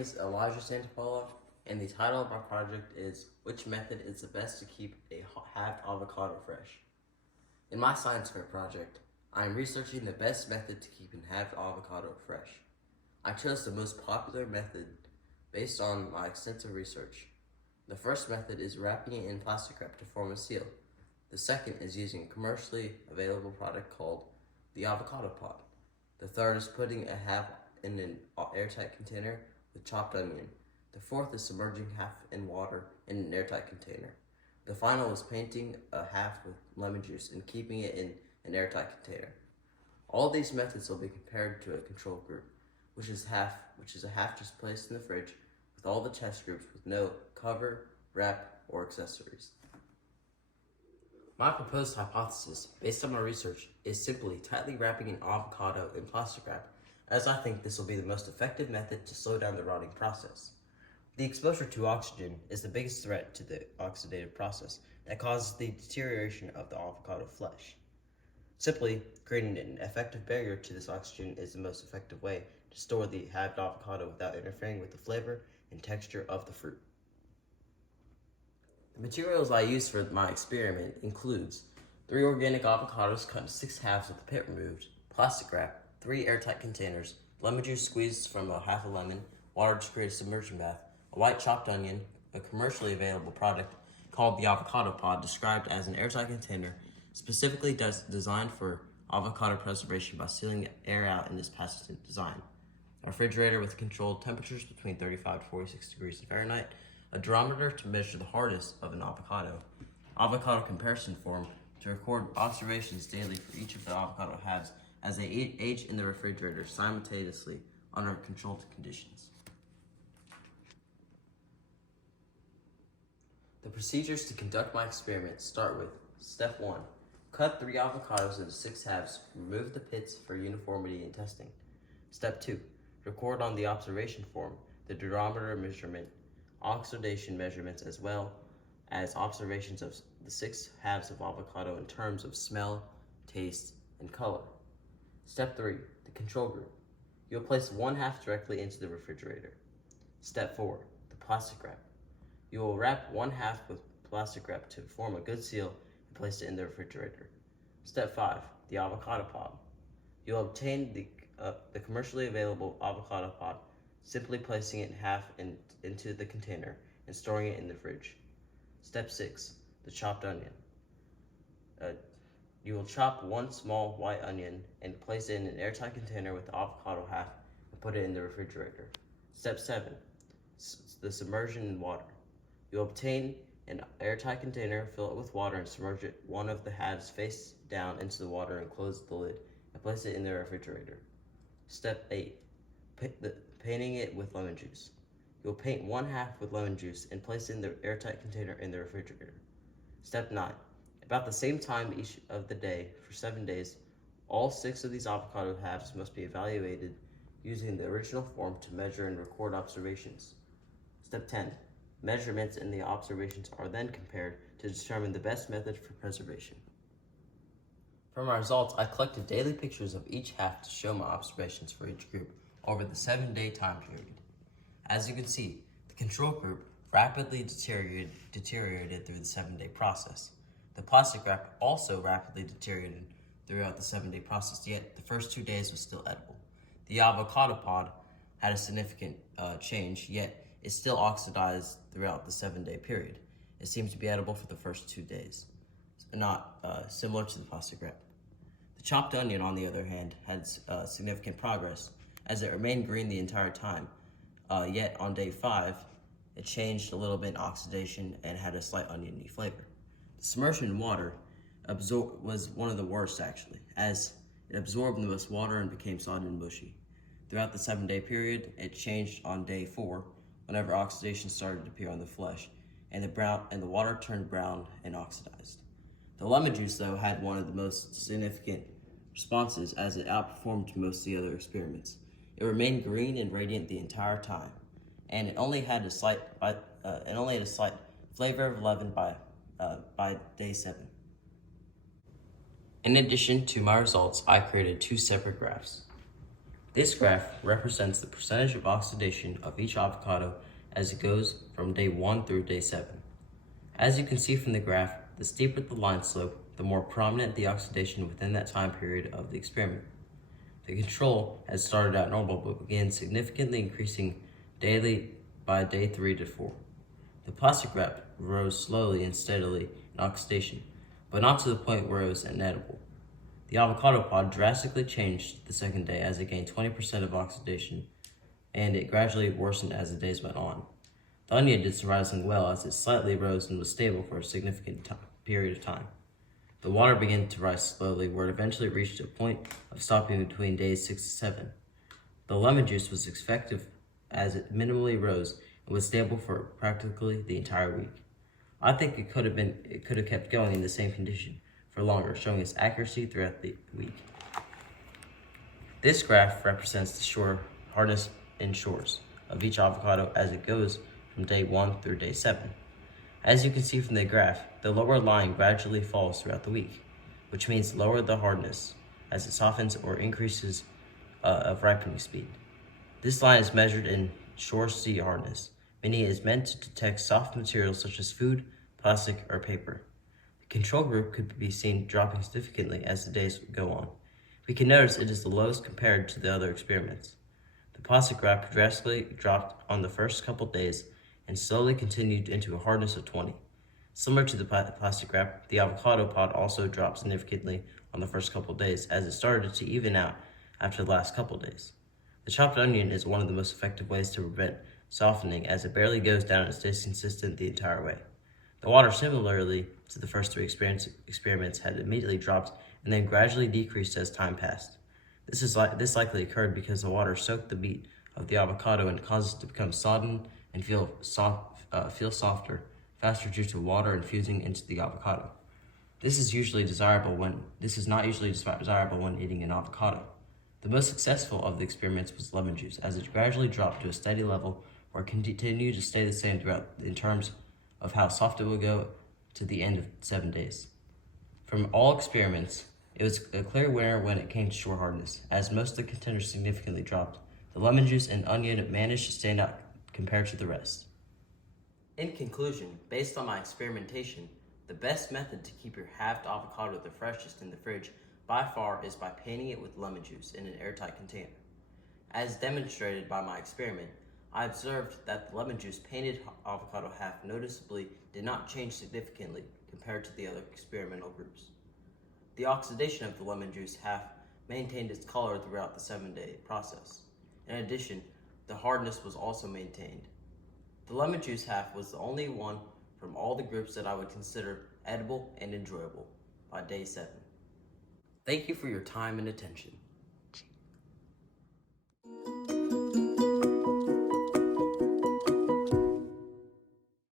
is Elijah Santapaola, and the title of my project is Which Method is the Best to Keep a Halved Avocado Fresh? In my science fair project, I am researching the best method to keep a halved avocado fresh. I chose the most popular method based on my extensive research. The first method is wrapping it in plastic wrap to form a seal. The second is using a commercially available product called the avocado pod. The third is putting a half in an airtight container with chopped onion. The fourth is submerging half in water in an airtight container. The final is painting a half with lemon juice and keeping it in an airtight container. All these methods will be compared to a control group, which is a half just placed in the fridge with all the test groups with no cover, wrap, or accessories. My proposed hypothesis, based on my research, is simply tightly wrapping an avocado in plastic wrap, as I think this will be the most effective method to slow down the rotting process. The exposure to oxygen is the biggest threat to the oxidative process that causes the deterioration of the avocado flesh. Simply creating an effective barrier to this oxygen is the most effective way to store the halved avocado without interfering with the flavor and texture of the fruit. The materials I used for my experiment includes 3 organic avocados cut into 6 halves with the pit removed, plastic wrap, 3 airtight containers, lemon juice squeezed from a half a lemon, water to create a submersion bath, a white chopped onion, a commercially available product called the avocado pod, described as an airtight container specifically designed for avocado preservation by sealing air out in this patented design, a refrigerator with controlled temperatures between 35 to 46 degrees Fahrenheit, a durometer to measure the hardness of an avocado comparison form to record observations daily for each of the avocado halves as they age in the refrigerator simultaneously under controlled conditions. The procedures to conduct my experiment start with Step 1. Cut 3 avocados into 6 halves, remove the pits for uniformity in testing. Step 2. Record on the observation form the durometer measurement, oxidation measurements, as well as observations of the 6 halves of avocado in terms of smell, taste, and color. Step 3. The control group. You'll place 1 half directly into the refrigerator. Step 4. The plastic wrap. You will wrap 1 half with plastic wrap to form a good seal and place it in the refrigerator. Step 5. The avocado pod. You'll obtain the commercially available avocado pod, simply placing it in half into the container and storing it in the fridge. Step 6. The chopped onion. You will chop 1 small white onion and place it in an airtight container with the avocado half and put it in the refrigerator. Step 7. The submersion in water. You'll obtain an airtight container, fill it with water, and submerge one of the halves face down into the water and close the lid and place it in the refrigerator. Step 8. Painting it with lemon juice. You'll paint 1 half with lemon juice and place it in the airtight container in the refrigerator. Step 9. About the same time each of the day for 7 days, all 6 of these avocado halves must be evaluated using the original form to measure and record observations. Step 10. Measurements in the observations are then compared to determine the best method for preservation. For my results, I collected daily pictures of each half to show my observations for each group over the 7-day time period. As you can see, the control group rapidly deteriorated through the 7-day process. The plastic wrap also rapidly deteriorated throughout the 7-day process, yet the first 2 days was still edible. The avocado pod had a significant change, yet it still oxidized throughout the 7-day period. It seems to be edible for the first 2 days, not similar to the plastic wrap. The chopped onion, on the other hand, had significant progress as it remained green the entire time, yet on day 5, it changed a little bit in oxidation and had a slight oniony flavor. The submersion in water was one of the worst, actually, as it absorbed the most water and became soggy and mushy. Throughout the 7-day period, it changed on day 4, whenever oxidation started to appear on the flesh, and the water turned brown and oxidized. The lemon juice, though, had one of the most significant responses as it outperformed most of the other experiments. It remained green and radiant the entire time, and it only had a slight flavor of lemon by day 7. In addition to my results, I created 2 separate graphs. This graph represents the percentage of oxidation of each avocado as it goes from day 1 through day 7. As you can see from the graph, the steeper the line slope, the more prominent the oxidation within that time period of the experiment. The control had started out normal but began significantly increasing daily by day 3 to 4. The plastic wrap rose slowly and steadily in oxidation, but not to the point where it was inedible. The avocado pod drastically changed the second day as it gained 20% of oxidation, and it gradually worsened as the days went on. The onion did surprisingly well as it slightly rose and was stable for a significant period of time. The water began to rise slowly, where it eventually reached a point of stopping between days 6 to 7. The lemon juice was effective as it minimally rose and was stable for practically the entire week. I think it could have kept going in the same condition for longer, showing its accuracy throughout the week. This graph represents the hardness and shores of each avocado as it goes from day 1 through day 7. As you can see from the graph, the lower line gradually falls throughout the week, which means lower the hardness as it softens or increases of ripening speed. This line is measured in shore C hardness, meaning it is meant to detect soft materials such as food, plastic, or paper. The control group could be seen dropping significantly as the days go on. We can notice it is the lowest compared to the other experiments. The plastic wrap drastically dropped on the first couple days and slowly continued into a hardness of 20. Similar to the plastic wrap, the avocado pod also dropped significantly on the first couple days as it started to even out after the last couple days. The chopped onion is one of the most effective ways to prevent softening as it barely goes down and stays consistent the entire way. The water, similarly to the first 3 experiments, had immediately dropped and then gradually decreased as time passed. This likely occurred because the water soaked the meat of the avocado and caused it to become sodden and feel softer faster due to water infusing into the avocado. This is not usually desirable when eating an avocado. The most successful of the experiments was lemon juice, as it gradually dropped to a steady level or continued to stay the same throughout in terms of how soft it will go to the end of 7 days. From all experiments, it was a clear winner when it came to shore hardness, as most of the contenders significantly dropped. The lemon juice and onion managed to stand out compared to the rest. In conclusion, based on my experimentation, the best method to keep your halved avocado the freshest in the fridge by far is by painting it with lemon juice in an airtight container. As demonstrated by my experiment, I observed that the lemon juice painted avocado half noticeably did not change significantly compared to the other experimental groups. The oxidation of the lemon juice half maintained its color throughout the 7-day process. In addition, the hardness was also maintained. The lemon juice half was the only one from all the groups that I would consider edible and enjoyable by day 7. Thank you for your time and attention.